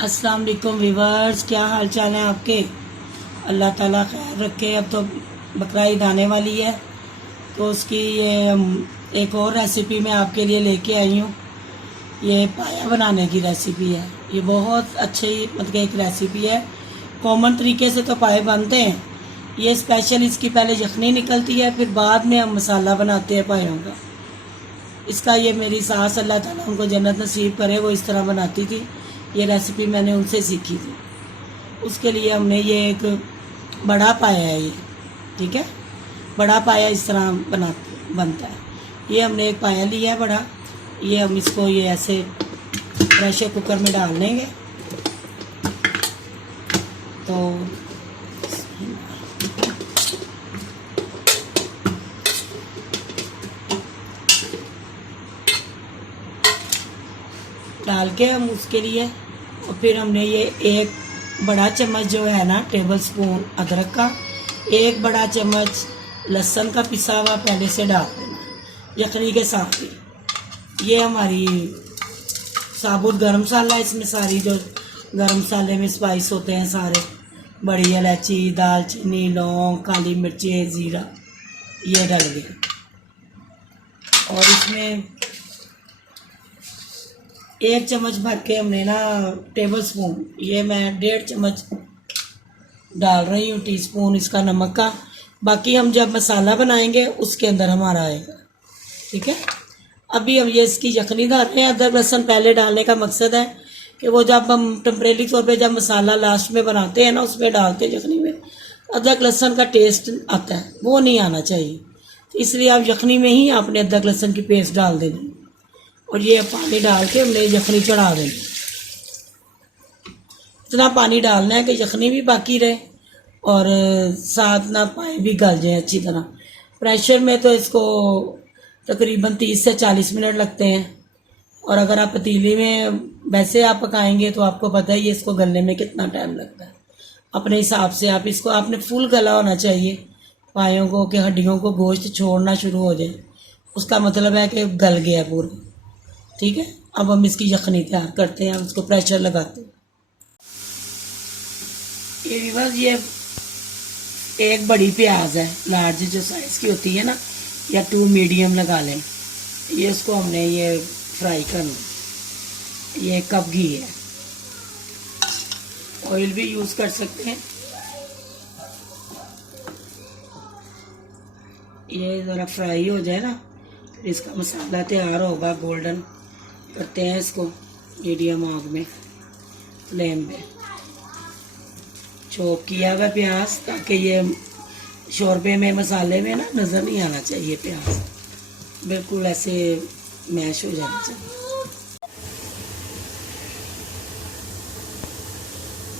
अस्सलाम वालेकुम व्यूवर्स, क्या हाल चाल है आपके। अल्लाह ताला खैर रखे। अब तो बकरा ईद आने वाली है तो उसकी ये एक और रेसिपी मैं आपके लिए लेके आई हूँ। ये पाया बनाने की रेसिपी है। ये बहुत अच्छी मतलब एक रेसिपी है। कॉमन तरीके से तो पाए बनते हैं, ये स्पेशल इसकी पहले यखनी निकलती है, फिर बाद में हम मसाला बनाते हैं पायों का। इसका ये मेरी सास अल्लाह ताला उनको जन्नत नसीब करे, वो इस तरह बनाती थी। ये रेसिपी मैंने उनसे सीखी थी। उसके लिए हमने ये एक बड़ा पाया है, ये ठीक है। बड़ा पाया इस तरह बनता है। ये हमने एक पाया लिया है बड़ा। ये हम इसको ये ऐसे प्रेशर कुकर में डाल देंगे तो डाल के हम उसके लिए, और फिर हमने ये एक बड़ा चम्मच जो है ना टेबल स्पून अदरक का, एक बड़ा चम्मच लहसुन का पिसा हुआ पहले से डाल देना यखनी के साथ ही। ये हमारी साबुत गरम मसाला, इसमें सारी जो गरम मसाले में स्पाइस होते हैं सारे, बड़ी इलायची, दालचीनी, लौंग, काली मिर्चें, ज़ीरा, ये डल गए। और इसमें एक चम्मच भर के हमने ना टेबल स्पून, ये मैं 1.5 चम्मच डाल रही हूँ टीस्पून इसका नमक का। बाकी हम जब मसाला बनाएंगे उसके अंदर हमारा आएगा, ठीक है। अभी हम ये इसकी यखनी डाल रहे हैं। अदरक लहसुन पहले डालने का मकसद है कि वो जब हम टेम्परेरी तौर पे जब मसाला लास्ट में बनाते हैं ना, उसमें डालते हैं यखनी में, अदरक लहसुन का टेस्ट आता है, वो नहीं आना चाहिए। तो इसलिए आप यखनी में ही आपने अदरक लहसुन की पेस्ट डाल देनी, और ये पानी डाल के हमने यखनी चढ़ा देनी। इतना पानी डालना है कि यखनी भी बाकी रहे और साथ ना पाए भी गल जाए अच्छी तरह। प्रेशर में तो इसको तकरीबन 30 से 40 मिनट लगते हैं, और अगर आप पतीली में वैसे आप पकाएंगे तो आपको पता ही है इसको गलने में कितना टाइम लगता है। अपने हिसाब से आप इसको, आपने फुल गला होना चाहिए पायों को, कि हड्डियों को गोश्त छोड़ना शुरू हो जाए, उसका मतलब है कि गल गया पूरा, ठीक है। अब हम इसकी यखनी तैयार करते हैं, हम इसको प्रेशर लगाते हैं। ये बस ये एक बड़ी प्याज है, लार्ज जो साइज़ की होती है ना, या 2 मीडियम लगा लें। ये इसको हमने ये फ्राई करना। ये 1 कप घी है, ऑयल भी यूज़ कर सकते हैं। ये ज़रा फ्राई हो जाए ना, फिर इसका मसाला तैयार होगा। गोल्डन करते हैं इसको मीडियम आग में, फ्लेम पे चॉप किया हुआ प्याज, ताकि ये शोरबे में मसाले में ना नज़र नहीं आना चाहिए। प्याज बिल्कुल ऐसे मैश हो जाना चाहिए।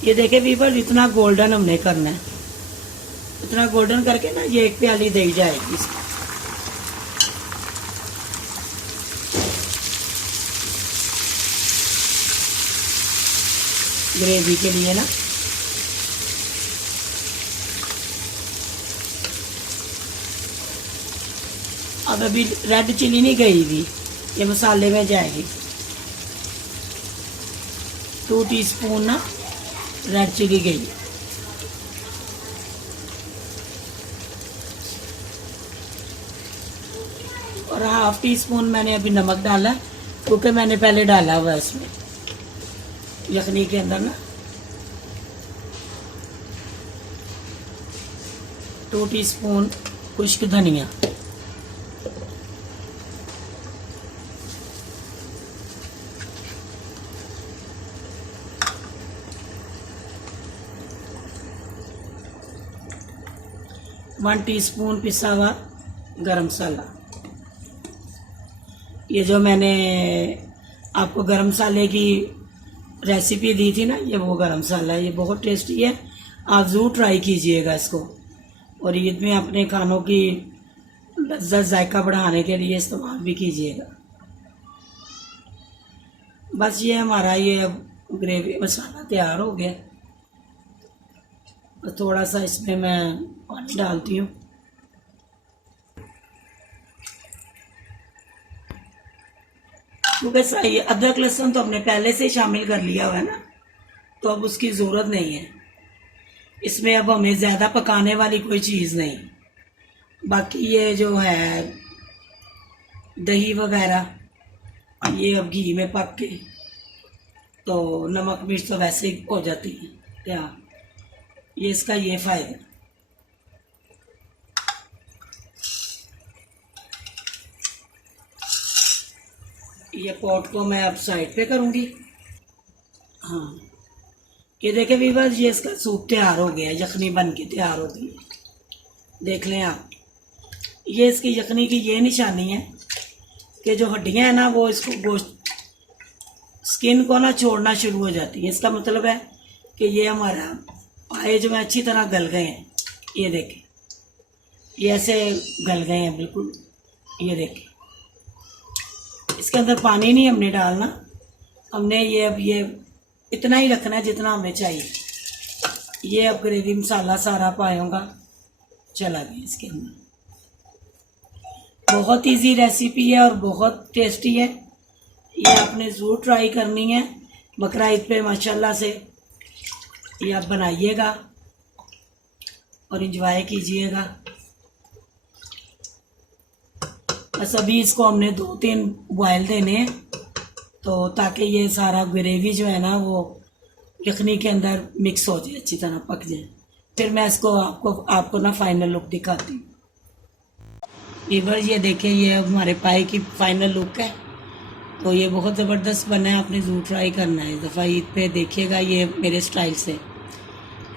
ये देखे वीवर, इतना गोल्डन हमने करना है, इतना गोल्डन करके ना ये 1 प्याली दे जाएगी इसको। ग्रेवी के लिए ना अब अभी रेड चिली नहीं गई थी, ये मसाले में जाएगी। 2 टीस्पून ना रेड चिली गई, और 1/2 टीस्पून मैंने अभी नमक डाला, क्योंकि मैंने पहले डाला हुआ इसमें यखनी के अंदर ना। 2 टीस्पून खुश्क धनिया, वन टीस्पून पिसा हुआ गरम मसाला। ये जो मैंने आपको गरम मसाले की रेसिपी दी थी ना, ये वो गरम मसाला है। ये बहुत टेस्टी है, आप ज़रूर ट्राई कीजिएगा इसको, और ईद में अपने खानों की लज्जत जायका बढ़ाने के लिए इस्तेमाल भी कीजिएगा। बस ये हमारा ये ग्रेवी मसाला तैयार हो गया। तो थोड़ा सा इसमें मैं पानी डालती हूँ। क्योंकि अदरक लहसुन तो हमने पहले से शामिल कर लिया हुआ है ना, तो अब उसकी ज़रूरत नहीं है। इसमें अब हमें ज़्यादा पकाने वाली कोई चीज़ नहीं। बाकी ये जो है दही वगैरह ये अब घी में पक के तो नमक मिर्च तो वैसे ही हो जाती है क्या, ये इसका ये फ़ायदा। ये पॉट को मैं अब साइड पे करूँगी। हाँ, ये देखें वीवर्स, ये इसका सूप तैयार हो गया, यखनी बन के तैयार हो गई है। देख लें आप, ये इसकी यखनी की ये निशानी है कि जो हड्डियां हैं ना वो इसको गोश्त स्किन को ना छोड़ना शुरू हो जाती है। इसका मतलब है कि ये हमारा पाए जो है अच्छी तरह गल गए हैं। ये देखें, ये ऐसे गल गए हैं बिल्कुल। ये देखें, इसके अंदर पानी नहीं हमने डालना, हमने ये अब ये इतना ही रखना है जितना हमें चाहिए। ये अब ग्रेवी मसाला सारा पाऊँगा चला गया इसके अंदर। बहुत इजी रेसिपी है और बहुत टेस्टी है। ये आपने ज़रूर ट्राई करनी है। बकरा ईद पे माशाल्लाह से ये आप बनाइएगा और इंजॉय कीजिएगा। बस अभी इसको हमने 2-3 बॉयल देने हैं तो ताकि ये सारा ग्रेवी जो है ना वो यखनी के अंदर मिक्स हो जाए, अच्छी तरह पक जाए। फिर मैं इसको आपको ना फाइनल लुक दिखाती हूँ। वीवर ये देखें, ये हमारे पाए की फाइनल लुक है। तो ये बहुत ज़बरदस्त बना है, आपने ज़रूर ट्राई करना है। इस दफ़ा ईद पे देखिएगा ये मेरे स्टाइल से।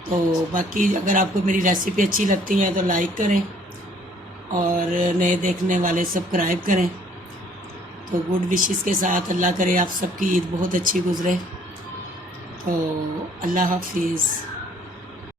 तो बाकी अगर आपको मेरी रेसिपी अच्छी लगती है तो लाइक करें और नए देखने वाले सब्सक्राइब करें। तो गुड विशेस के साथ अल्लाह करे आप सबकी ईद बहुत अच्छी गुजरे। तो अल्लाह हाफिज़।